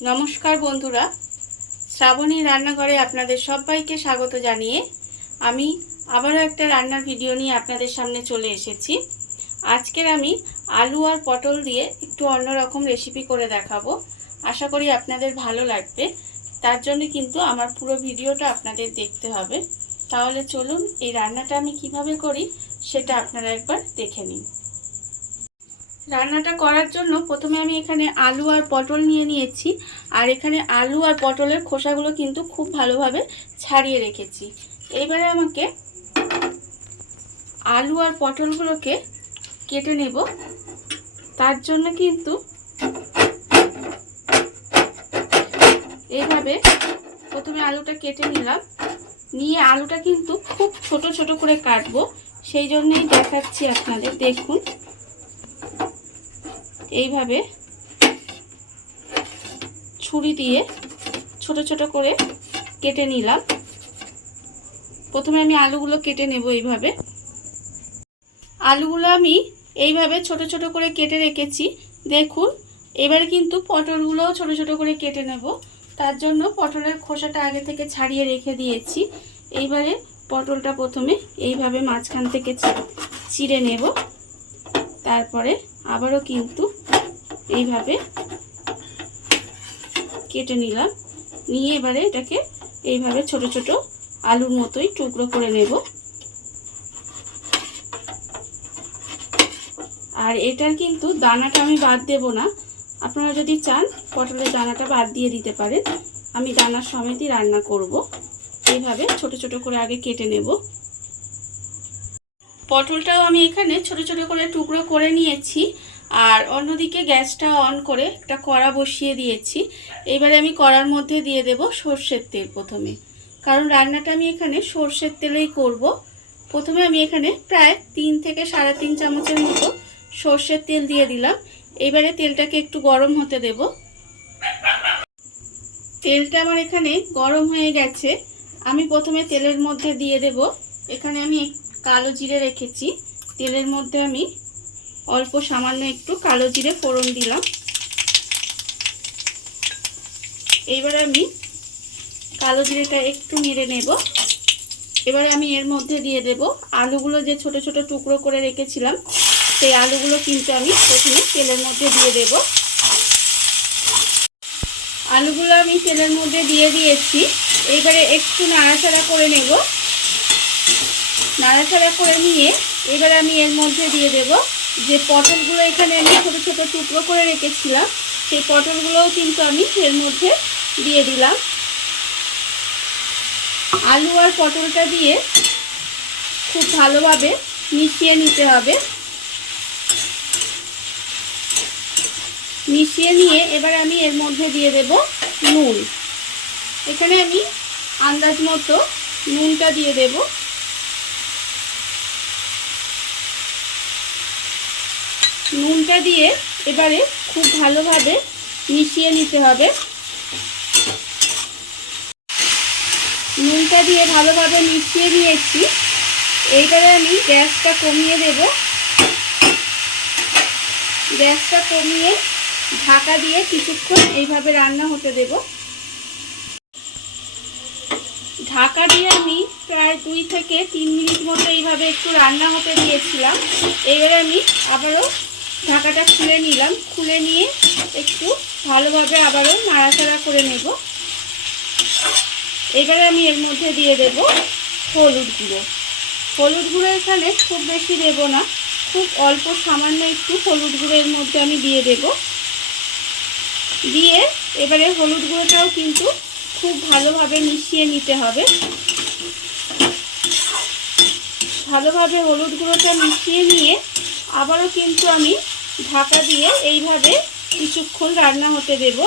नमस्कार बंधुरा श्रावणी रान्नाघरे आपनादेर सबाइके स्वागत जानिए आमी आबारो एकटा रान्नार भिडियो निये आपनादेर सामने चले एसेछि। आजकेर आमी आलू और पटल दिए एकटु अन्यरकम रेसिपि करे देखाबो। आशा करी आपनादेर भालो लागबे। तार जन्य किन्तु आमार पुरो भिडियोटा आपनादेर देखते होबे। ताहले चलुन एई रान्नाटा आमी किभाबे करी सेटा आपनारा एकबार देखे निन। रान्नाटा करार जन्य प्रथमे आमी एखाने आलू और पटल निये निয়েছি और एखाने आलू और पटलेर खोसागुलो किन्तु खूब भालोभाबे छाड़िये रेखेছি। एबारे आमाके आलू और पटलगुलोके केटे नेब। तार जन्य किन्तु एइभाबे प्रथमे आलूटा केटे निलाम। निये आलूटा किन्तु खूब छोटो छोटो करे काटबो, सेई जन्यई देखाচ্ছি आपनादेर। देखुन এইভাবে ছুরি দিয়ে ছোট ছোট করে কেটে নিলাম। প্রথমে আমি আলুগুলো কেটে নেব। এইভাবে আলুগুলো আমি এইভাবে ছোট ছোট করে কেটে রেখেছি। দেখুন এবারে কিন্তু পটলগুলোও ছোট ছোট করে কেটে নেব। তার জন্য পটলের খোসাটা আগে থেকে ছাড়িয়ে রেখে দিয়েছি। এইবারে পটলটা প্রথমে এইভাবে মাঝখান থেকে চিড়ে নেব। তারপরে আবারও কিন্তু এইভাবে কেটে নিলাম। নিয়ে এবারে এটাকে এইভাবে ছোট ছোট আলুর মতোই টুকরো করে নেব। আর এটার কিন্তু দানাটা আমি বাদ দেব না। আপনারা যদি চান পটলের দানাটা বাদ দিয়ে দিতে পারেন। আমি দানা সমেতই রান্না করব। এইভাবে ছোট ছোট করে আগে কেটে নেব। পটলটাও আমি এখানে ছোট ছোট করে টুকরো করে নিয়েছি। আর অন্যদিকে গ্যাসটা অন করে একটা কড়া বসিয়ে দিয়েছি। এবারে আমি কড়ার মধ্যে দিয়ে দেব সরষের তেল প্রথমে, কারণ রান্নাটা আমি এখানে সরষের তেলেই করব। প্রথমে আমি এখানে প্রায় 3 থেকে 3.5 চামচের মতো সরষের তেল দিয়ে দিলাম। এবারে তেলটাকে একটু গরম হতে দেব। তেলটা আমার এখানে গরম হয়ে গেছে। আমি প্রথমে তেলের মধ্যে দিয়ে দেব, এখানে আমি কালো জিরে রেখেছি। তেলের মধ্যে আমি অল্প সামান্য একটু কালো জিরে ফোড়ন দিলাম। এইবার আমি কালো জিরেটা একটু নেড়ে নেব। এবারে আমি এর মধ্যে দিয়ে দেব আলুগুলো, যে ছোট ছোট টুকরো করে রেখেছিলাম সেই আলুগুলো কিন্তু আমি প্রথমে তেলের মধ্যে দিয়ে দেব। আলুগুলো আমি তেলের মধ্যে দিয়ে দিয়েছি। এইবারে একটু নাড়াচাড়া করে নেব। নাড়াচাড়া করে নিয়ে এবারে আমি এর মধ্যে দিয়ে দেব যে পটলগুলো এখানে আমি ছোট ছোট টুকরো করে রেখেছিলাম, সেই পটলগুলোও কিন্তু আমি এর মধ্যে দিয়ে দিলাম। আলু আর পটলটা দিয়ে খুব ভালোভাবে মিশিয়ে নিতে হবে। মিশিয়ে নিয়ে এবারে আমি এর মধ্যে দিয়ে দেব নুন। এখানে আমি আন্দাজ মতো নুনটা দিয়ে দেব। নুনটা দিয়ে এবারে খুব ভালোভাবে মিশিয়ে নিতে হবে। নুনটা দিয়ে ভালোভাবে মিশিয়ে নিয়েছি। এইবারে আমি গ্যাসটা কমিয়ে দেব। গ্যাসটা কমিয়ে ঢাকা দিয়ে কিছুক্ষণ এইভাবে রান্না হতে দেব। ঢাকা দিয়ে আমি প্রায় 2 থেকে 3 মিনিট মতো এইভাবে একটু রান্না হতে দিয়েছিলাম। এবারে আমি আবারও ঢাকাটা খুলে নিলাম। খুলে নিয়ে একটু ভালোভাবে আবারও নাড়াচাড়া করে নেব। এবারে আমি এর মধ্যে দিয়ে দেব হলুদ গুঁড়ো। হলুদ গুঁড়ো এখানে খুব বেশি দেব না, খুব অল্প সামান্য একটু হলুদ গুঁড়ো এর মধ্যে আমি দিয়ে দেব। দিয়ে এবারে হলুদ গুঁড়োটাও কিন্তু খুব ভালোভাবে মিশিয়ে নিতে হবে। ভালোভাবে হলুদ গুঁড়োটা মিশিয়ে নিয়ে আবারও কিন্তু আমি ঢাকা দিয়ে এইভাবে কিছুক্ষণ রান্না হতে দেব।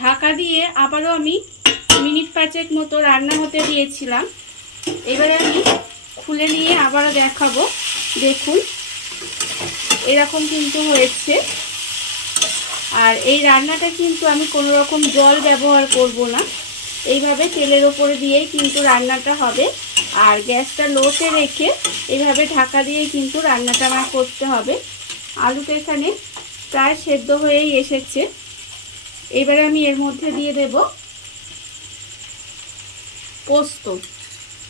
ঢাকা দিয়ে আবারও আমি মিনিট 5 মতো রান্না হতে দিয়েছিলাম। এবারে আমি খুলে নিয়ে আবারও দেখাবো। দেখুন এরকম কিন্তু হয়েছে। আর এই রান্নাটা কিন্তু আমি কোনো রকম জল ব্যবহার করব না। এইভাবে তেলের ওপরে দিয়েই কিন্তু রান্নাটা হবে। আর গ্যাসটা লোতে রেখে এইভাবে ঢাকা দিয়ে কিন্তু রান্নাটা আমার করতে হবে। আলুটা এখানে প্রায় সেদ্ধ হয়েই এসেছে। এবারে আমি এর মধ্যে দিয়ে দেব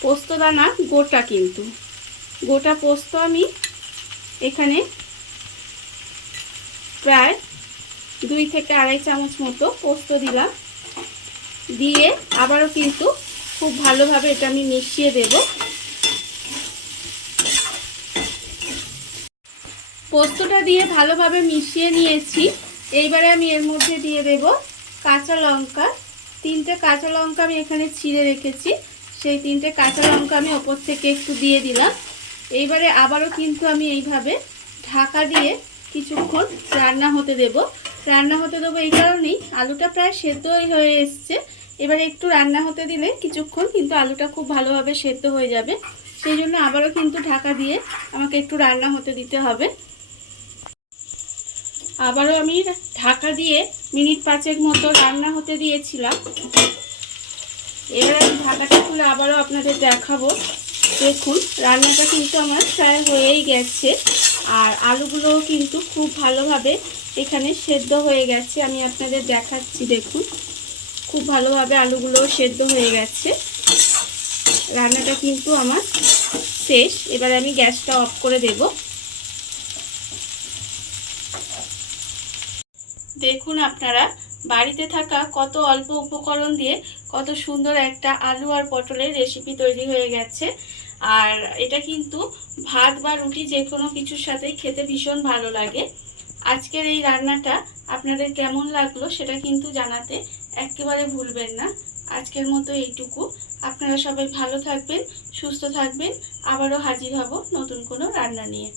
পোস্ত দানা গোটা, কিন্তু গোটা পোস্ত আমি এখানে প্রায় 2 থেকে আড়াই চামচ মতো পোস্ত দিলাম। দিয়ে আবারও কিন্তু খুব ভালোভাবে এটা আমি মিশিয়ে দেব। পোস্তটা দিয়ে ভালোভাবে মিশিয়ে নিয়েছি। এইবারে আমি এর মধ্যে দিয়ে দেব কাঁচা লঙ্কা। 3টে কাঁচা লঙ্কা আমি এখানে ছিঁড়ে রেখেছি, সেই 3টে কাঁচা লঙ্কা আমি ওপর থেকে একটু দিয়ে দিলাম। এইবারে আবারও কিন্তু আমি এইভাবে ঢাকা দিয়ে কিছুক্ষণ রান্না হতে দেব। এই কারণেই আলুটা প্রায় সেদ্ধই হয়ে এসছে। এবারে একটু রান্না হতে দিলে কিছুক্ষণ কিন্তু আলুটা খুব ভালোভাবে সেদ্ধ হয়ে যাবে। সেই জন্য আবারও কিন্তু ঢাকা দিয়ে আমাকে একটু রান্না হতে দিতে হবে। আবারও আমি ঢাকা দিয়ে মিনিট 5 মতো রান্না হতে দিয়েছিলাম। এবারে আমি ঢাকাটা খুলে আবারও আপনাদের দেখাবো। দেখুন রান্নাটা কিন্তু আমার প্রায় হয়েই গেছে, আর আলুগুলোও কিন্তু খুব ভালোভাবে এখানে সেদ্ধ হয়ে গেছে। আমি আপনাদের দেখাচ্ছি, দেখুন খুব ভালোভাবে আলুগুলোও সেদ্ধ হয়ে গেছে। রান্নাটা কিন্তু আমার শেষ। এবার আমি গ্যাসটা অফ করে দেব। দেখুন আপনারা বাড়িতে থাকা কত অল্প উপকরণ দিয়ে কত সুন্দর একটা আলু আর পটলের রেসিপি তৈরি হয়ে গেছে। আর এটা কিন্তু ভাত বা রুটি যে কোনো কিছুর সাথেই খেতে ভীষণ ভালো লাগে। আজকের এই রান্নাটা আপনাদের কেমন লাগলো সেটা কিন্তু জানাতে একেবারে ভুলবেন না। আজকের মতো এইটুকু। আপনারা সবাই ভালো থাকবেন, সুস্থ থাকবেন। আবারও হাজির হব নতুন কোনো রান্না নিয়ে।